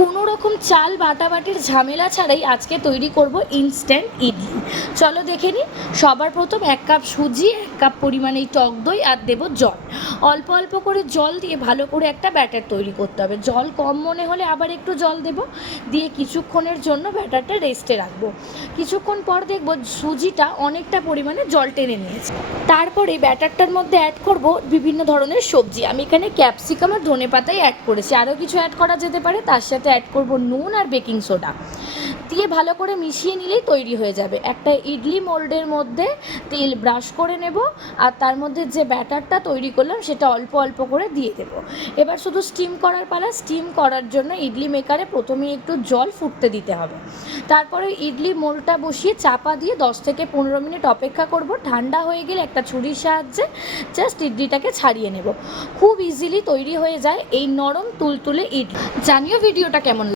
কোনো রকম চাল বাটাবাটির ঝামেলা ছাড়াই আজকে তৈরি করব ইনস্ট্যান্ট ইডলি। চলো দেখে নিই। সবার প্রথম 1 কাপ সুজি, 1 কাপ পরিমাণে টক দই আর দেবো জল। অল্প অল্প করে জল দিয়ে ভালো করে একটা ব্যাটার তৈরি করতে হবে। জল কম মনে হলে আবার একটু জল দেবো, দিয়ে কিছুক্ষণের জন্য ব্যাটারটা রেস্টে রাখবো। কিছুক্ষণ পর দেখবো সুজিটা অনেকটা পরিমাণে জল টেনে নিয়েছে। তারপরে ব্যাটারটার মধ্যে অ্যাড করব বিভিন্ন ধরনের সবজি। আমি এখানে ক্যাপসিকাম আর ধনেপাতাই অ্যাড করেছি, আরও কিছু অ্যাড করা যেতে পারে। তার সাথে অ্যাড করব নুন আর বেকিং সোডা, দিয়ে ভালো করে মিশিয়ে নিলেই তৈরি হয়ে যাবে। একটা ইডলি মোল্ডের মধ্যে তেল ব্রাশ করে নেব, আর তার মধ্যে যে ব্যাটারটা তৈরি করলাম সেটা অল্প অল্প করে দিয়ে দেব। এবার শুধু স্টিম করার পালা। স্টিম করার জন্য ইডলি মেকারে প্রথমেই একটু জল ফুটতে দিতে হবে। তারপরে ইডলি মোল্ডটা বসিয়ে চাপা দিয়ে 10 থেকে 15 মিনিট অপেক্ষা করব। ঠান্ডা হয়ে গেলে একটা ছুরির সাহায্যে জাস্ট ইডলিটাকে ছাড়িয়ে নেব। খুব ইজিলি তৈরি হয়ে যায় এই নরম তুলতুলে ইডলি। জানিও ভিডিওটা কেমন